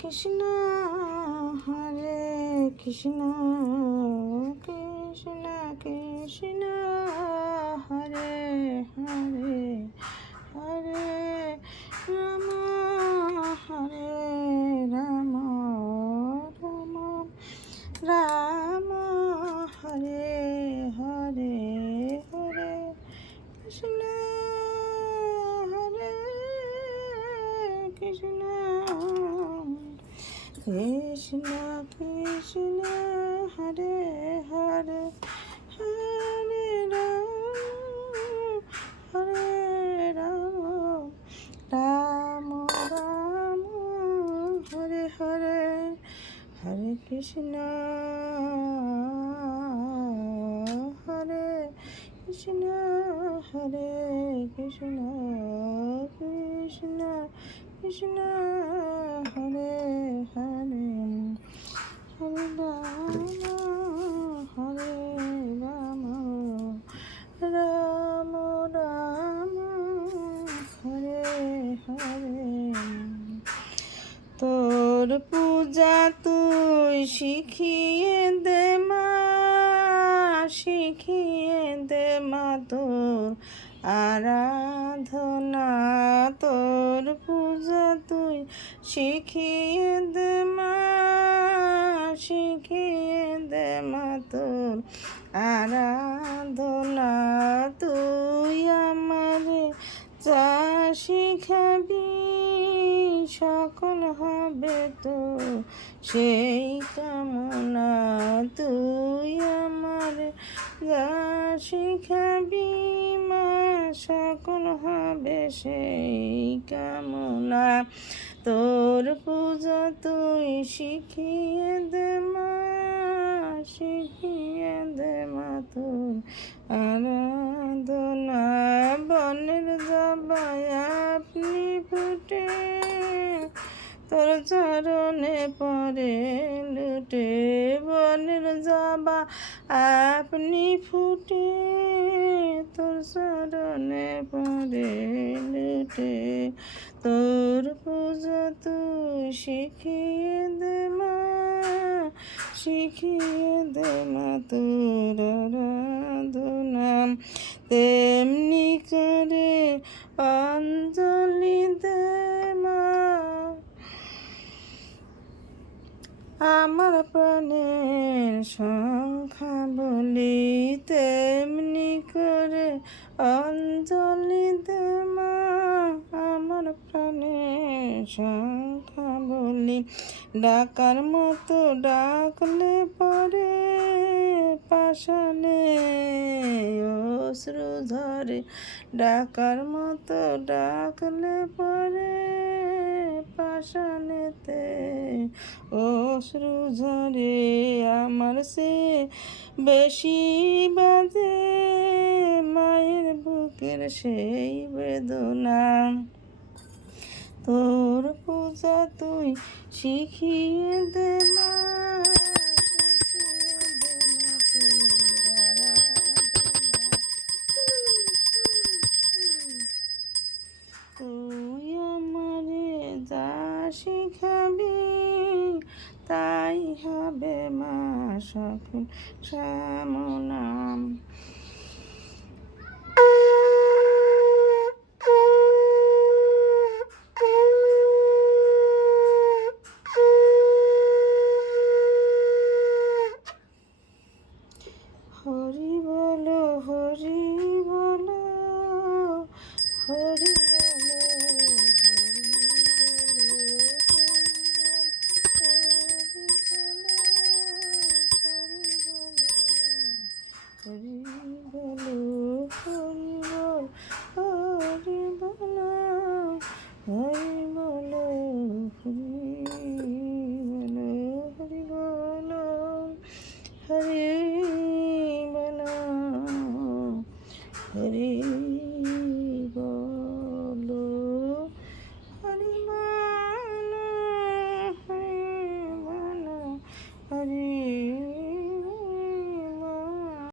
কৃষ্ণ হরে কৃষ্ণ কৃষ্ণ কৃষ্ণ হরে হরে হরে রাম হরে রাম রাম রাম হরে হরে হরে কৃষ্ণ হরে কৃষ্ণ কৃষ্ণ কৃষ্ণ হরে হরে হরে রাম রাম রাম হরে হরে হরে কৃষ্ণ হরে কৃষ্ণ হরে কৃষ্ণ কৃষ্ণ কৃষ্ণ হরে হরে হরে রাম রাম রাম হরে হরে তোর পূজা তুই শিখিয়ে দে মা শিখিয়ে দে মা তোর আরাধনা তোর পূজা তুই শিখিয়ে দে মা শিখিয়ে দে মা তোর আরাধনা তুই আমারে যা শিখাবি সকল হবে তো সেই কামনা তুই আমার যা শিখাবি মা সকল হবে সেই কামনা তোর পূজা তুই শিখিয়ে দে মা শিখিয়ে দে মা তোর আরাধনা বনের জবাই আপনি ফুটে তোর চরণে পরে লুটে বনের জবা আপনি ফুটে তোর চরণে পরে লুটে তোর পূজা তুই শিখিয়ে দে মা শিখিয়ে দে মা তোর আরাধনা তেমনি করে অঞ্জলি দে মা আমার প্রাণের সংখ্যা বলি তেমনি করে অঞ্জলি দে মা আমার প্রাণের সংখ্যা বলি ডাকার মতো ডাকলে পরে পাশানে অশ্রু ধরে ডাকার মতো ডাকলে পরে পাশানেতে অশ্রু ঝরে আমার সে বেশি বাজে মায়ের বুকের সেই বেদনা তোর পূজা তুই শিখিয়ে দে মা শিখিয়ে দে মা তোর আরাধনা তুই আমারে যা শিখাবি তাই হবে মা সকল সামনা